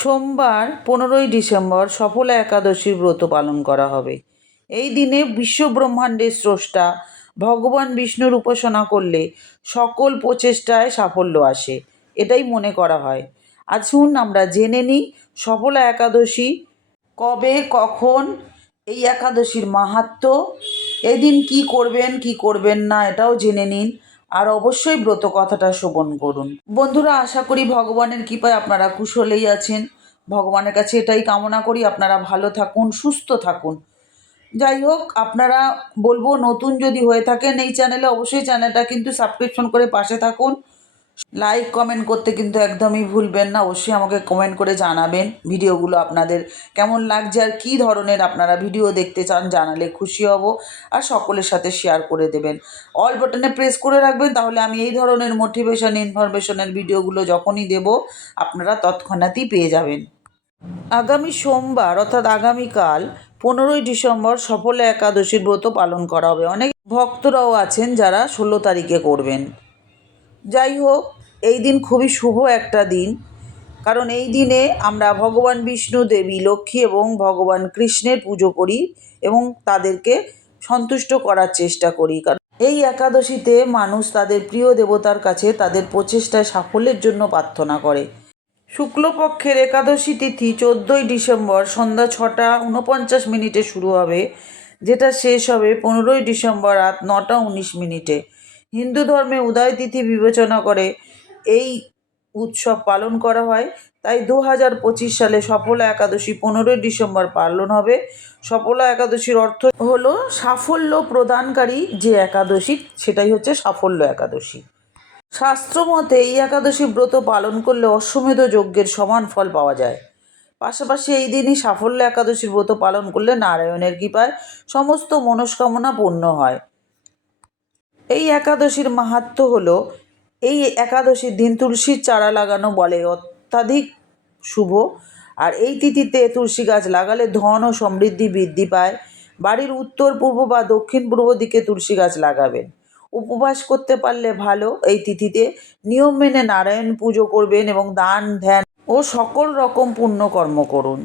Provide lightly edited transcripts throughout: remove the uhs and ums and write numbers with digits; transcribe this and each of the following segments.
সোমবার 15ই ডিসেম্বর সফলা একাদশীর ব্রত পালন করা হবে। এই দিনে বিশ্বব্রহ্মাণ্ডের স্রষ্টা ভগবান বিষ্ণুর উপাসনা করলে সকল প্রচেষ্টায় সাফল্য আসে, এটাই মনে করা হয়। আসুন আমরা জেনে নিই সফলা একাদশী কবে, কখন, এই একাদশীর মাহাত্ম্য, এদিন কি করবেন কি করবেন না এটাও জেনে নিন। আর অবশ্যই ব্রত কথাটা শ্রবণ করুন। বন্ধুরা, আশা করি ভগবানের কৃপায় আপনারা কুশলেই আছেন। ভগবানের কাছে এটাই কামনা করি আপনারা ভালো থাকুন, সুস্থ থাকুন। যাই হোক, আপনারা বলবো নতুন যদি হয়ে থাকেন এই চ্যানেলে, অবশ্যই চ্যানেলটা কিন্তু সাবস্ক্রিপশন করে পাশে থাকুন। লাইক কমেন্ট করতে কিন্তু একদমই ভুলবেন না। অবশ্যই আমাকে কমেন্ট করে জানাবেন ভিডিওগুলো আপনাদের কেমন লাগছে আর কী ধরনের আপনারা ভিডিও দেখতে চান, জানালে খুশি হব। আর সকলের সাথে শেয়ার করে দেবেন, অল বাটনে প্রেস করে রাখবেন, তাহলে আমি এই ধরনের মোটিভেশন ইনফরমেশনের ভিডিওগুলো যখনই দেব আপনারা তৎক্ষণাৎই পেয়ে যাবেন। আগামী সোমবার অর্থাৎ আগামীকাল 15ই ডিসেম্বর সফলা একাদশীর ব্রত পালন করা হবে। অনেক ভক্তরাও আছেন যারা 16 তারিখে করবেন। যাই হোক, এই দিন খুবই শুভ একটা দিন, কারণ এই দিনে আমরা ভগবান বিষ্ণু, দেবী লক্ষ্মী এবং ভগবান কৃষ্ণের পুজো করি এবং তাদেরকে সন্তুষ্ট করার চেষ্টা করি। কারণ এই একাদশীতে মানুষ তাদের প্রিয় দেবতার কাছে তাদের প্রচেষ্টায় সাফল্যের জন্য প্রার্থনা করে। শুক্লপক্ষের একাদশী তিথি 14ই ডিসেম্বর সন্ধ্যা 6টা 49 মিনিটে শুরু হবে, যেটা শেষ হবে 15ই ডিসেম্বর রাত 9টা 19 মিনিটে। হিন্দু ধর্মে উদয় তিথি বিবেচনা করে এই উৎসব পালন করা হয়। তাই 2025 সালে সফলা একাদশী 15ই ডিসেম্বর পালন হবে। সফলা একাদশীর অর্থ হলো সাফল্য প্রদানকারী যে একাদশী, সেটাই হচ্ছে সাফল্য একাদশী। শাস্ত্রমতে এই একাদশী ব্রত পালন করলে অশ্বমেধ যজ্ঞের সমান ফল পাওয়া যায়। পাশাপাশি এই দিনই সাফল্য একাদশীর ব্রত পালন করলে নারায়ণের কৃপায় সমস্ত মনস্কামনা পূর্ণ হয়। এই একাদশীর মাহাত্ম্য হলো, এই একাদশীর দিন তুলসীর চারা লাগানো বলে অত্যাধিক শুভ। আর এই তিথিতে তুলসী গাছ লাগালে ধন ও সমৃদ্ধি বৃদ্ধি পায়। বাড়ির উত্তর পূর্ব বা দক্ষিণ পূর্ব দিকে তুলসী গাছ লাগাবেন। উপবাস করতে পারলে ভালো। এই তিথিতে নিয়ম মেনে নারায়ণ পুজো করবেন এবং দান ধ্যান ও সকল রকম পুণ্যকর্ম করুন।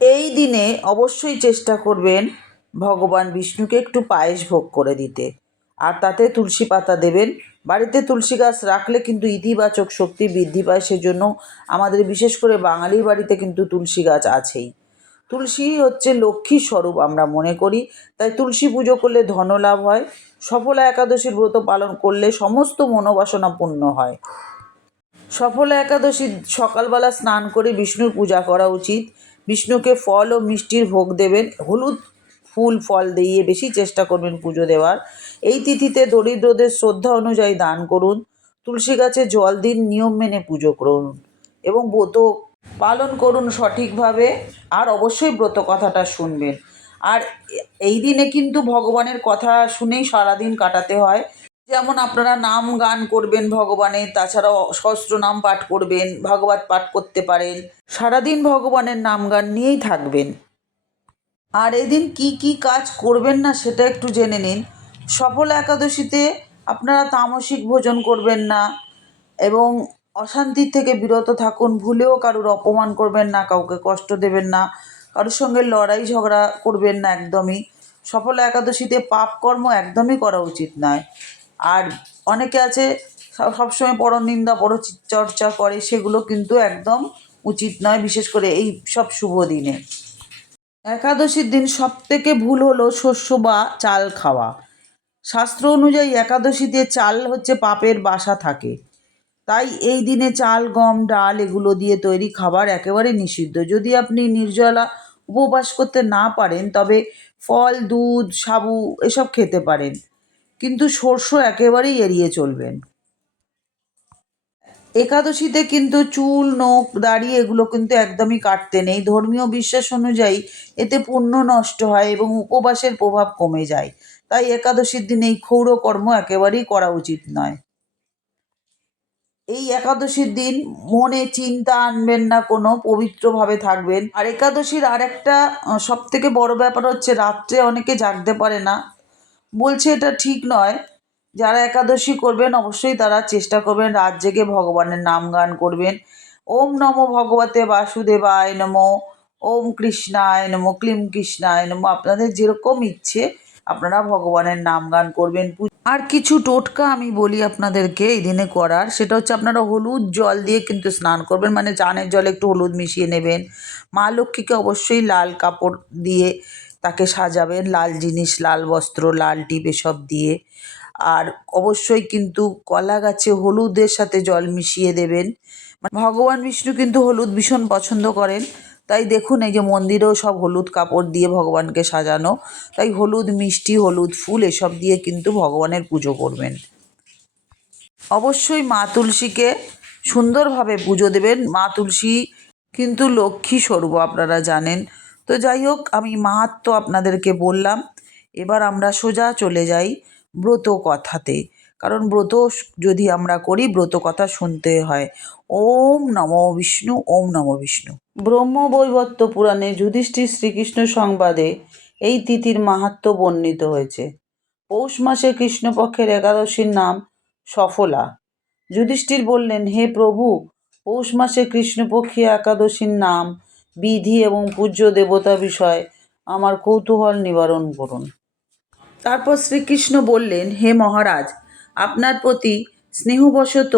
এই দিনে অবশ্যই চেষ্টা করবেন ভগবান বিষ্ণুকে একটু পায়েস ভোগ করে দিতে, আর তাতে তুলসী পাতা দেবেন। বাড়িতে তুলসী গাছ রাখলে কিন্তু ইতিবাচক শক্তি বৃদ্ধি পায়, সেজন্য আমাদের বিশেষ করে বাঙালির বাড়িতে কিন্তু তুলসী গাছ আছেই। তুলসী হচ্ছে লক্ষ্মীর স্বরূপ আমরা মনে করি, তাই তুলসী পুজো করলে ধনলাভ হয়। সফলা একাদশীর ব্রত পালন করলে সমস্ত মনোবাসনা পূর্ণ হয়। সফলা একাদশী সকালবেলা স্নান করে বিষ্ণুর পূজা করা উচিত। বিষ্ণুকে ফল ও মিষ্টির ভোগ দেবেন। হলুদ ফুল ফল দিয়ে বেশি চেষ্টা করবেন পুজো দেওয়ার। এই তিথিতে দরিদ্রদের শ্রদ্ধা অনুযায়ী দান করুন। তুলসী গাছে জল দিন, নিয়ম মেনে পুজো করুন এবং ব্রত পালন করুন সঠিকভাবে। আর অবশ্যই ব্রত কথাটা শুনবেন। আর এই দিনে কিন্তু ভগবানের কথা শুনেই সারাদিন কাটাতে হয়। যেমন আপনারা নাম গান করবেন ভগবানের, তাছাড়াও সহস্রনাম পাঠ করবেন, ভাগবত পাঠ করতে পারেন। সারাদিন ভগবানের নাম গান নিয়েই থাকবেন। আর এদিন কি কি কাজ করবেন না সেটা একটু জেনে নিন। সফলা একাদশীতে আপনারা তামসিক ভোজন করবেন না এবং অশান্তির থেকে বিরত থাকুন। ভুলেও কারুর অপমান করবেন না, কাউকে কষ্ট দেবেন না, কারোর সঙ্গে লড়াই ঝগড়া করবেন না একদমই। সফলা একাদশীতে পাপ কর্ম একদমই করা উচিত নয়। আর অনেকে আছে সবসময় পরনিন্দা পরচর্চা করে, সেগুলো কিন্তু একদম উচিত নয়, বিশেষ করে এই সব শুভ দিনে। একাদশীর দিন সবথেকে ভুল হলো শস্য বা চাল খাওয়া। শাস্ত্র অনুযায়ী একাদশীতে চাল হচ্ছে পাপের বাসা থাকে, তাই এই দিনে চাল, গম, ডাল এগুলো দিয়ে তৈরি খাবার একেবারে নিষিদ্ধ। যদি আপনি নির্জলা উপবাস করতে না পারেন তবে ফল, দুধ, সাবু এসব খেতে পারেন, কিন্তু শস্য একেবারেই এড়িয়ে চলবেন। একাদশীতে কিন্তু চুল, নখ, দাড়ি এগুলো কিন্তু একদমই কাটতে নেই। ধর্মীয় বিশ্বাস অনুযায়ী এতে পুণ্য নষ্ট হয় এবং উপবাসের প্রভাব কমে যায়। তাই একাদশীর দিন এই ক্ষৌর কর্ম একেবারেই করা উচিত নয়। এই একাদশীর দিন মনে চিন্তা আনবেন না কোনো, পবিত্রভাবে থাকবেন। আর একাদশীর আর একটা সবথেকে বড় ব্যাপার হচ্ছে রাত্রে অনেকে জাগতে পারে না। বলছে এটা ঠিক নয়। যারা একাদশী করবেন অবশ্যই তারা চেষ্টা করবেন রাত জেগে ভগবানের নাম গান করবেন। ওম নমো ভগবতে বাসুদেবায় নমো, ওম কৃষ্ণায় নমো, ক্লিম কৃষ্ণায় নমো। আপনাদের যেরকম ইচ্ছে আপনারা ভগবানের নাম গান করবেন। আর কিছু টোটকা আমি বলি আপনাদেরকে এই দিনে করার, সেটা হচ্ছে আপনারা হলুদ জল দিয়ে কিন্তু স্নান করবেন, মানে চানের জলে একটু হলুদ মিশিয়ে নেবেন। মা লক্ষ্মীকে অবশ্যই লাল কাপড় দিয়ে তাকে সাজাবেন, লাল জিনিস, লাল বস্ত্র, লাল টিপ এসব দিয়ে। আর অবশ্যই কিন্তু কলা গাছে হলুদের সাথে জল মিশিয়ে দেবেন। ভগবান বিষ্ণু কিন্তু হলুদ ভীষণ পছন্দ করেন, তাই দেখুন এই যে মন্দিরেও সব হলুদ কাপড় দিয়ে ভগবানকে সাজানো। তাই হলুদ মিষ্টি, হলুদ ফুল এসব দিয়ে কিন্তু ভগবানের পুজো করবেন। অবশ্যই মা তুলসীকে সুন্দরভাবে পুজো দেবেন। মা তুলসী কিন্তু লক্ষ্মী স্বরূপ, আপনারা জানেন। তো যাই হোক, আমি মাহাত্ম্য আপনাদেরকে বললাম। এবার আমরা সোজা চলে যাই ব্রত কথাতে, কারণ ব্রত যদি আমরা করি ব্রত কথা শুনতে হয়। ওম নমো বিষ্ণু, ওম নমো বিষ্ণু। ব্রহ্মবৈবর্ত পুরাণে যুধিষ্ঠির শ্রীকৃষ্ণ সংবাদে এই তিথির মাহাত্ম্য বর্ণিত হয়েছে। পৌষ মাসে কৃষ্ণপক্ষের একাদশীর নাম সফলা। যুধিষ্ঠির বললেন, হে প্রভু, পৌষ মাসে কৃষ্ণপক্ষী একাদশীর নাম, বিধি এবং পূজ্য দেবতা বিষয়ে আমার কৌতূহল নিবারণ করুন। তারপর শ্রীকৃষ্ণ বললেন, হে মহারাজ, আপনার প্রতি স্নেহবশত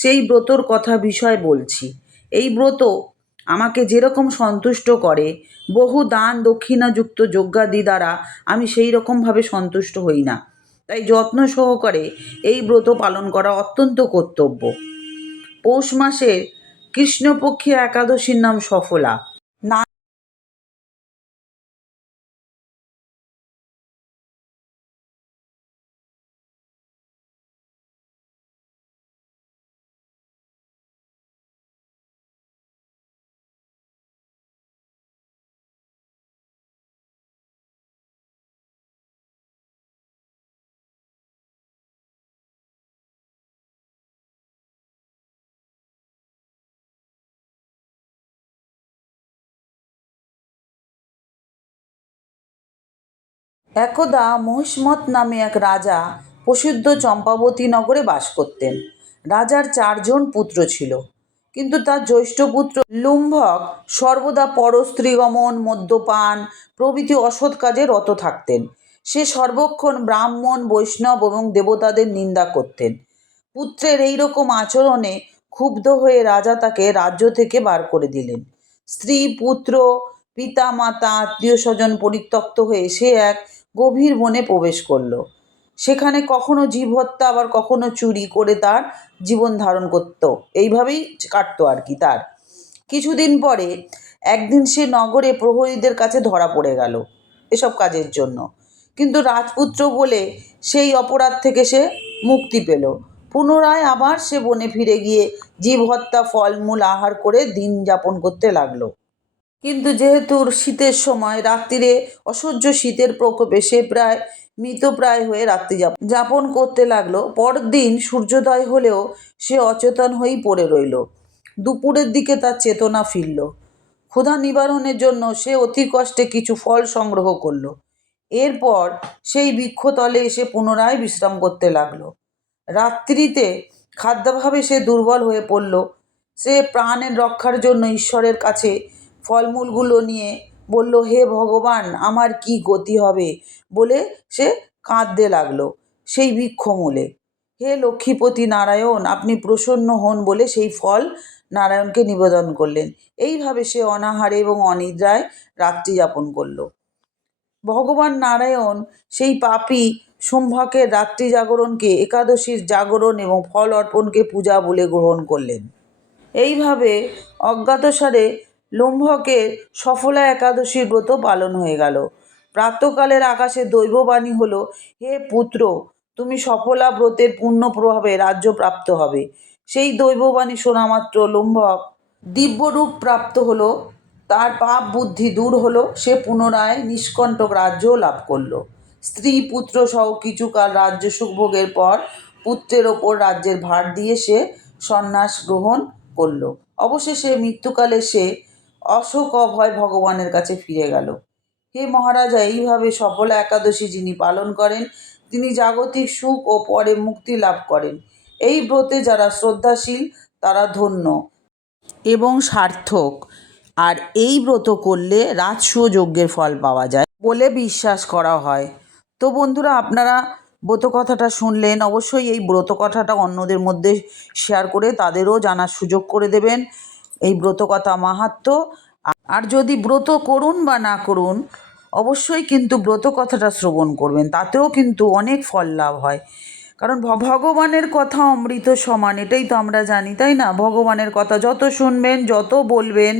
সেই ব্রতর কথা বিষয় বলছি। এই ব্রত আমাকে যেরকম সন্তুষ্ট করে, বহু দান দক্ষিণাযুক্ত যজ্ঞাদি দ্বারা আমি সেই রকমভাবে সন্তুষ্ট হই না। তাই যত্ন সহকারে এই ব্রত পালন করা অত্যন্ত কর্তব্য। পৌষ মাসের কৃষ্ণপক্ষী একাদশীর নাম সফলা। না একদা মহিষ্মত নামে এক রাজা প্রসিদ্ধ চম্পাবতী নগরে বাস করতেন। রাজার 4জন পুত্র ছিল, কিন্তু তার জ্যৈষ্ঠ পুত্র লুম্ভক সর্বদা পরস্ত্রীগমন, মদ্যপান প্রভৃতি অসৎ কাজে রত থাকতেন। সে সর্বক্ষণ ব্রাহ্মণ, বৈষ্ণব এবং দেবতাদের নিন্দা করতেন। পুত্রের এই রকম আচরণে ক্ষুব্ধ হয়ে রাজা তাকে রাজ্য থেকে বার করে দিলেন। স্ত্রী, পুত্র, পিতা মাতা, আত্মীয় স্বজন পরিত্যক্ত হয়ে সে এক গভীর বনে প্রবেশ করল। সেখানে কখনো জীব হত্যা, আবার কখনো চুরি করে তার জীবন ধারণ করত। এইভাবেই কাটতো আর কি তার। কিছুদিন পরে একদিন সে নগরে প্রহরীদের কাছে ধরা পড়ে গেল এসব কাজের জন্য। কিন্তু রাজপুত্র বলে সেই অপরাধ থেকে সে মুক্তি পেল। পুনরায় আবার সে বনে ফিরে গিয়ে জীব হত্যা, ফলমূল আহার করে দিন যাপন করতে লাগলো। কিন্তু যেহেতু শীতের সময়, রাত্রিরে অসহ্য শীতের প্রকোপে সে প্রায় মৃতপ্রায় হয়ে রাত্রি যাপন করতে লাগলো। পরদিন সূর্যোদয় হলেও সে অচেতন হয়েই পড়ে রইল। দুপুরের দিকে তার চেতনা ফিরল। ক্ষুধা নিবারণের জন্য সে অতি কষ্টে কিছু ফল সংগ্রহ করল। এরপর সেই বৃক্ষতলে এসে পুনরায় বিশ্রাম করতে লাগলো। রাত্রিতে খাদ্যাভাবে সে দুর্বল হয়ে পড়ল। সে প্রাণের রক্ষার জন্য ঈশ্বরের কাছে ফলমূলগুলো নিয়ে বলল, হে ভগবান, আমার কি গতি হবে বলে সে কাঁদতে লাগলো সেই বৃক্ষমূলে। হে লক্ষ্মীপতি নারায়ণ, আপনি প্রসন্ন হন বলে সেই ফল নারায়ণকে নিবেদন করলেন। এইভাবে সে অনাহারে এবং অনিদ্রায় রাত্রি যাপন করলো। ভগবান নারায়ণ সেই পাপী শুম্ভকের রাত্রি জাগরণকে একাদশীর জাগরণ এবং ফল অর্পণকে পূজা বলে গ্রহণ করলেন। এইভাবে অজ্ঞাতসারে লুম্ভকের সফলা একাদশীর ব্রত পালন হয়ে গেল। প্রাতঃকালের আকাশে দৈববাণী হলো, হে পুত্র, তুমি সফলা ব্রতের পূর্ণ প্রভাবে রাজ্য প্রাপ্ত হবে। সেই দৈববাণী শোনা মাত্র লুম্ভক দিব্যরূপ প্রাপ্ত হলো। তার পাপ বুদ্ধি দূর হলো। সে পুনরায় নিষ্কণ্টক রাজ্য লাভ করল। স্ত্রী পুত্র সহ কিছুকাল রাজ্য সুখ ভোগের পর পুত্রের ওপর রাজ্যের ভার দিয়ে সে সন্ন্যাস গ্রহণ করল। অবশেষে মৃত্যুকালে সে অশোক অভয় ভগবানের কাছে ফিরে গেল। হে মহারাজা, এইভাবে সফলা একাদশী যিনি পালন করেন তিনি জাগতিক সুখ ও পরে মুক্তি লাভ করেন। এই ব্রতে যারা শ্রদ্ধাশীল তারা ধন্য। এবং সার্থক। আর এই ব্রত করলে রাজসূয় যজ্ঞের ফল পাওয়া যায় বলে বিশ্বাস করা হয়। তো বন্ধুরা, আপনারা ব্রত কথাটা শুনলেন, অবশ্যই এই ব্রত কথাটা অন্যদের মধ্যে শেয়ার করে তাদেরও জানার সুযোগ করে দেবেন এই ব্রত কথা মাহাত্ম্য। আর যদি ব্রত করুন বা না করুন, অবশ্যই কিন্তু ব্রত কথাটা শ্রবণ করবেন, তাতেও কিন্তু অনেক ফল লাভ হয়। কারণ ভগবানের কথা অমৃত সমান, এটাই তো আমরা জানি, তাই না? ভগবানের কথা যত শুনবেন, যত বলবেন,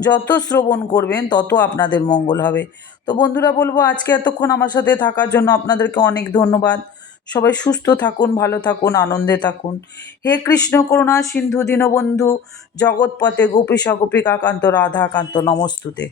যত শ্রবণ করবেন, তত আপনাদের মঙ্গল হবে। তো বন্ধুরা, বলবো আজকে এতক্ষণ আমার সাথে থাকার জন্য আপনাদেরকে অনেক ধন্যবাদ। সবাই সুস্থ থাকুন, ভালো থাকুন, আনন্দে থাকুন। হে কৃষ্ণ করুণা সিন্ধু দীনবন্ধু জগৎপতে গোপীশ গোপিকাকান্ত রাধাকান্ত নমস্তুতে।